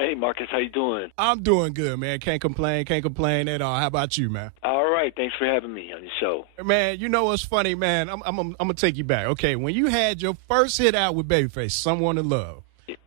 Hey, Marcus, how you doing? I'm doing good, man. Can't complain at all. How about you, man? All right, thanks for having me on your show. Man, you know what's funny, man? I'm gonna take you back. Okay, when you had your first hit out with Babyface, "Someone to Love,"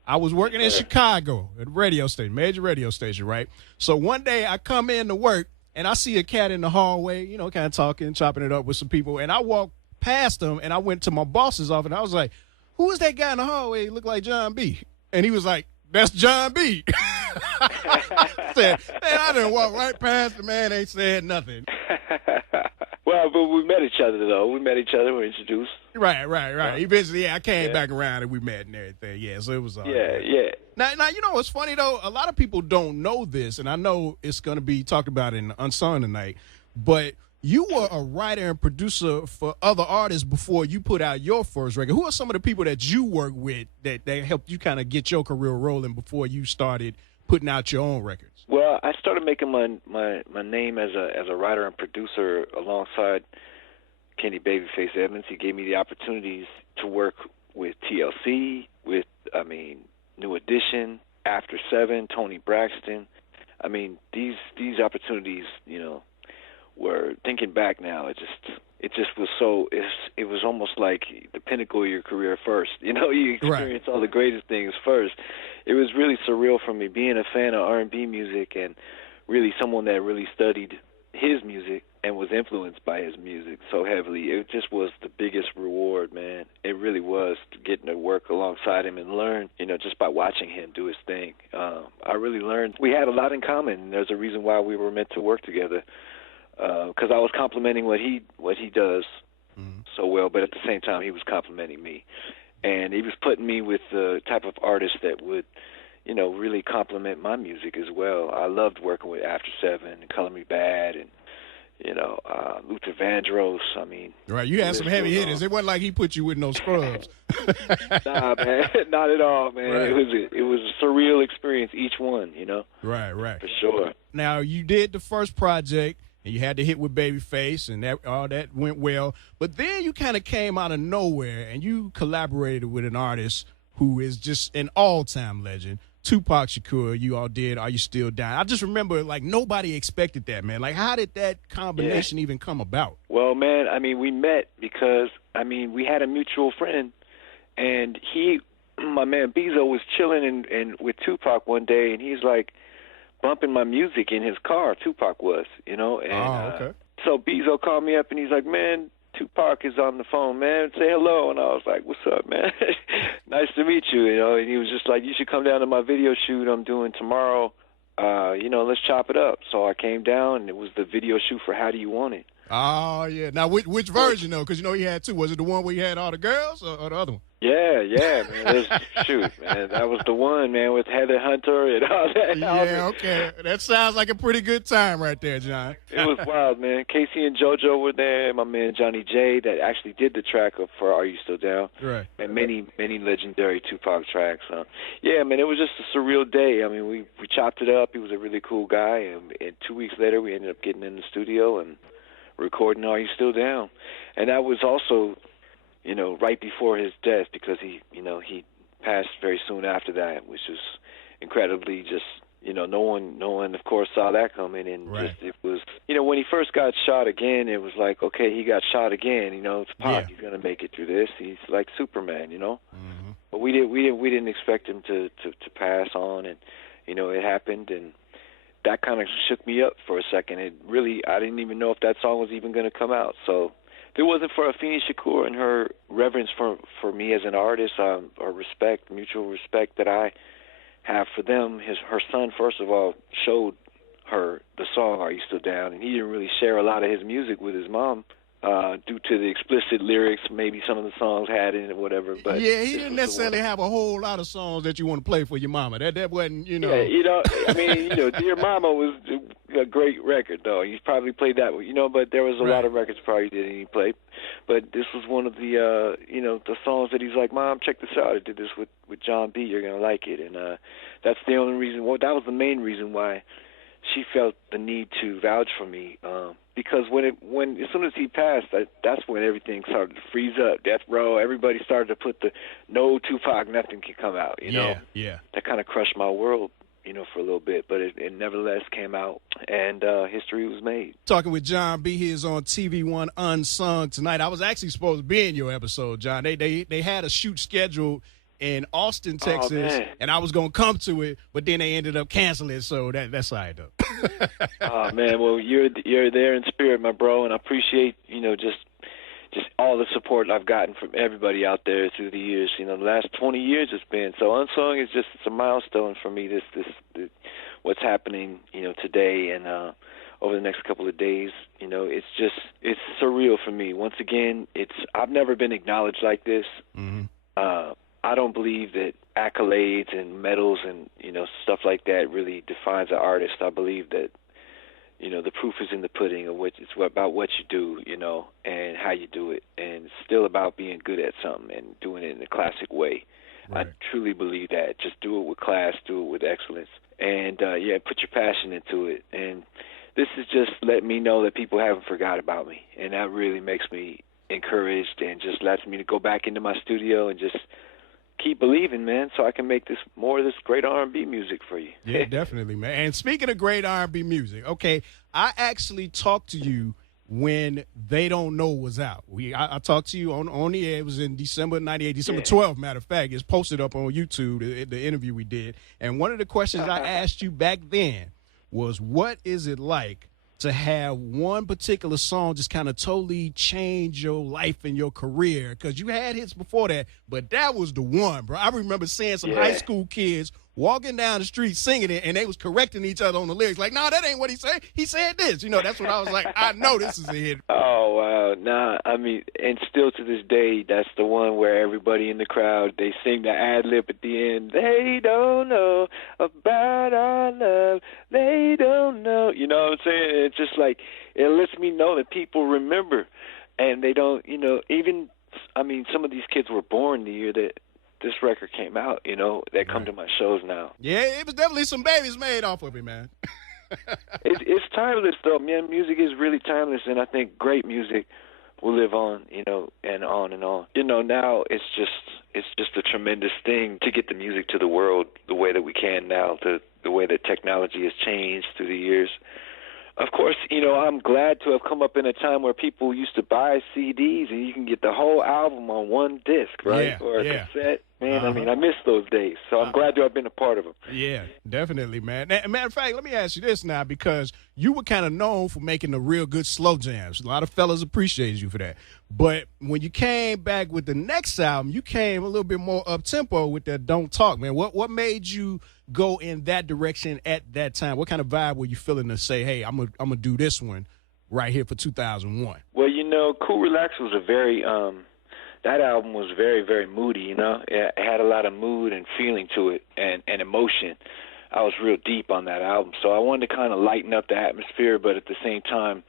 I was working in Chicago at a radio station, major radio station, right? So one day I come in to work and I see a cat in the hallway, you know, kind of talking, chopping it up with some people, and I walked past him and I went to my boss's office and I was like, "Who is that guy in the hallway? He looked like Jon B." And he was like, "That's Jon B." I said, man, I done walked right past the man, ain't said nothing. Well, but we met each other, though. We met each other, we were introduced. Right. Eventually, I came back around and we met and everything. Yeah, so it was all Yeah, good. yeah. Now, you know what's funny, though? A lot of people don't know this, and I know it's going to be talked about in Unsung tonight, but you were a writer and producer for other artists before you put out your first record. Who are some of the people that you work with that helped you kind of get your career rolling before you started putting out your own records? Well, I started making my name as a writer and producer alongside Kenny Babyface Evans. He gave me the opportunities to work with TLC, with, New Edition, After 7, Tony Braxton. I mean, these opportunities, you know, were, thinking back now, it just was so, it was almost like the pinnacle of your career first. You know, you experience all the greatest things first. It was really surreal for me being a fan of R&B music and really someone that really studied his music and was influenced by his music so heavily. It just was the biggest reward, man. It really was, getting to work alongside him and learn, you know, just by watching him do his thing. I really learned we had a lot in common. There's a reason why we were meant to work together. Because I was complimenting what he does so well, but at the same time he was complimenting me, and he was putting me with the type of artist that would, you know, really compliment my music as well. I loved working with After 7 and Color Me Bad and, you know, Luther Vandross. I mean, right, you had some heavy hitters. It wasn't like he put you with no scrubs. Nah, man, not at all, man. Right. It was a surreal experience, each one, you know. Right. For sure. Now, you did the first project, and you had to hit with Babyface, and all that went well. But then you kind of came out of nowhere, and you collaborated with an artist who is just an all-time legend, Tupac Shakur. You all did Are You Still Down? I just remember, like, nobody expected that, man. Like, how did that combination even come about? Well, man, I mean, we met because, we had a mutual friend, and my man Bezo was chilling and with Tupac one day, and he's like, bumping my music in his car. Tupac was, you know. And, okay. So Bezo called me up and he's like, man, Tupac is on the phone, man. Say hello. And I was like, what's up, man? Nice to meet you, you know. And he was just like, you should come down to my video shoot I'm doing tomorrow. You know, let's chop it up. So I came down, and it was the video shoot for How Do You Want It? Oh, yeah. Now, which version, though? Because, you know, he had two. Was it the one where he had all the girls or the other one? Yeah, man. Shoot, man. That was the one, man, with Heather Hunter and all that. Yeah, okay. That sounds like a pretty good time right there, John. It was wild, man. Casey and JoJo were there. My man Johnny J that actually did the track for Are You Still Down? Right. And many legendary Tupac tracks. Yeah, man, it was just a surreal day. I mean, we chopped it up. He was a really cool guy. And 2 weeks later, we ended up getting in the studio and recording Are You Still Down? And that was also, you know, right before his death, because he passed very soon after that, which was incredibly just, you know, no one of course saw that coming, and right. Just, it was, you know, when he first got shot again, it was like, okay, he got shot again, you know, it's Pac, he's gonna make it through this. He's like Superman, you know. Mm-hmm. But we didn't expect him to pass on, and you know, it happened, and that kind of shook me up for a second. I didn't even know if that song was even going to come out. So if it wasn't for Afeni Shakur and her reverence for me as an artist, or respect, mutual respect that I have for them, her son, first of all, showed her the song Are You Still Down? And he didn't really share a lot of his music with his mom due to the explicit lyrics maybe some of the songs had in it, whatever. But yeah, he didn't necessarily have a whole lot of songs that you want to play for your mama. That wasn't, you know. Yeah, you know, I mean, you know, Dear Mama was a great record, though. He probably played that, you know, but there was a lot of records probably didn't he play. But this was one of the, you know, the songs that he's like, Mom, check this out. I did this with Jon B. You're going to like it. And that's the only reason, that was the main reason why she felt the need to vouch for me, because as soon as he passed, that's when everything started to freeze up. Death Row, everybody started to put the no Tupac, nothing can come out. You know, yeah. That kind of crushed my world. for a little bit, but it nevertheless came out, and history was made. Talking with Jon B. He is on TV1 Unsung tonight. I was actually supposed to be in your episode, Jon. They had a shoot scheduled in Austin, Texas, and I was going to come to it, but then they ended up canceling it, so that's all right, though. Oh, man, well, you're there in spirit, my bro, and I appreciate, just all the support I've gotten from everybody out there through the years. The last 20 years it's been. So Unsung is it's a milestone for me, this what's happening, today and over the next couple of days. It's surreal for me. Once again, I've never been acknowledged like this. Mm-hmm. I don't believe that accolades and medals and, stuff like that really defines an artist. I believe that, the proof is in the pudding of it's about what you do, and how you do it. And it's still about being good at something and doing it in a classic way. Right. I truly believe that. Just do it with class, do it with excellence. And, put your passion into it. And this is just letting me know that people haven't forgot about me. And that really makes me encouraged and just lets me to go back into my studio and just keep believing, man, so I can make more of this great R&B music for you. Yeah, definitely, man. And speaking of great R&B music, okay, I actually talked to you when They Don't Know was out. I talked to you on the air. It was in December 98, December 12th, matter of fact. It's posted up on YouTube, the interview we did. And one of the questions I asked you back then was, what is it like to have one particular song just kind of totally change your life and your career? Because you had hits before that, but that was the one, bro. I remember seeing some high school kids walking down the street singing it, and they was correcting each other on the lyrics. Like, no, that ain't what he said. He said this. That's what I was like, I know this is a hit. Oh, wow. Nah, I mean, and still to this day, that's the one where everybody in the crowd, they sing the ad-lib at the end. They don't know about our love. They don't know. You know what I'm saying? It's just like, it lets me know that people remember. And they don't, some of these kids were born the year that this record came out, that come to my shows now. Yeah, it was definitely some babies made off of it, man. It's timeless, though, man. Music is really timeless, and I think great music will live on, and on and on. Now it's just a tremendous thing to get the music to the world the way that we can now, the way that technology has changed through the years. Of course, I'm glad to have come up in a time where people used to buy CDs and you can get the whole album on one disc, right? Yeah, or a cassette. Man, I miss those days. So I'm glad to have been a part of them. Yeah, definitely, man. Matter of fact, let me ask you this now, because you were kind of known for making the real good slow jams. A lot of fellas appreciate you for that. But when you came back with the next album, you came a little bit more up-tempo with that Don't Talk, man. What made you go in that direction at that time? What kind of vibe were you feeling to say, hey, I'm gonna do this one right here for 2001? Well, Cool Relax was a very that album was very, very moody, It had a lot of mood and feeling to it and emotion. I was real deep on that album. So I wanted to kind of lighten up the atmosphere, but at the same time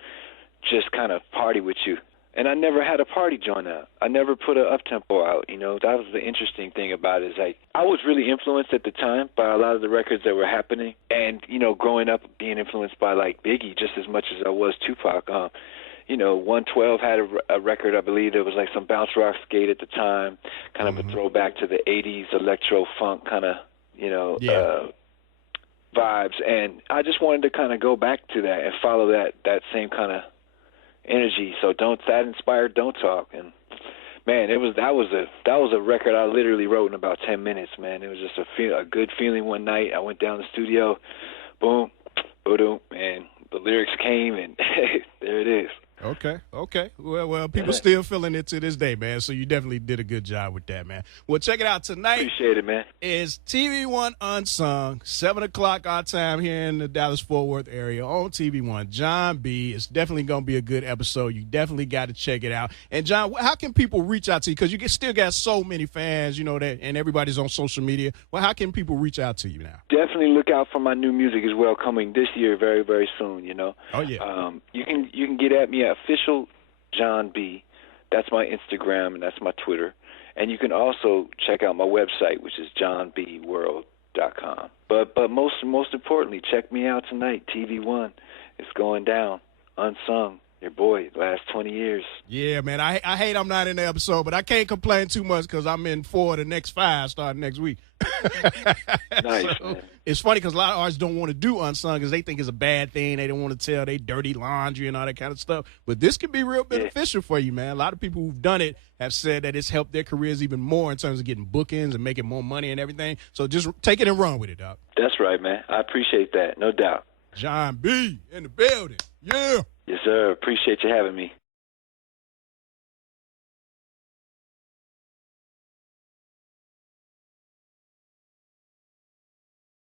just kind of party with you. And I never had a party joint out. I never put an up-tempo out, That was the interesting thing about it. Is like, I was really influenced at the time by a lot of the records that were happening. And, growing up being influenced by, like, Biggie just as much as I was Tupac. 112 had a record, I believe. There was, like, some bounce rock skate at the time, kind of a throwback to the 80s electro-funk kind of, vibes. And I just wanted to kind of go back to that and follow that same kind of energy. So that inspired Don't Talk. And man, that was a record I literally wrote in about 10 minutes, man. It was just a good feeling one night. I went down to the studio, boom, boom, and the lyrics came, and there it is. Okay. Well, people still feeling it to this day, man. So you definitely did a good job with that, man. Well, check it out tonight. Appreciate it, man. Is TV1 Unsung, 7 o'clock our time here in the Dallas-Fort Worth area on TV1. Jon B. It's definitely going to be a good episode. You definitely got to check it out. And, Jon, how can people reach out to you? Because you still got so many fans, that, and everybody's on social media. Well, how can people reach out to you now? Definitely look out for my new music as well, coming this year very, very soon, Oh, yeah. You can get at me at official Jon B. That's my Instagram and that's my Twitter. And you can also check out my website, which is jonbworld.com. But most importantly, check me out tonight, TV1. It's going down, Unsung. Your boy, last 20 years. Yeah, man. I hate I'm not in the episode, but I can't complain too much because I'm in 4 of the next 5 starting next week. Nice, so, man. it's funny because a lot of artists don't want to do unsung because they think it's a bad thing. They don't want to tell they dirty laundry and all that kind of stuff. But this can be real beneficial for you, man. A lot of people who've done it have said that it's helped their careers even more in terms of getting bookings and making more money and everything. So just take it and run with it, dog. That's right, man. I appreciate that, no doubt. Jon B in the building. Yeah. Yes, sir. Appreciate you having me.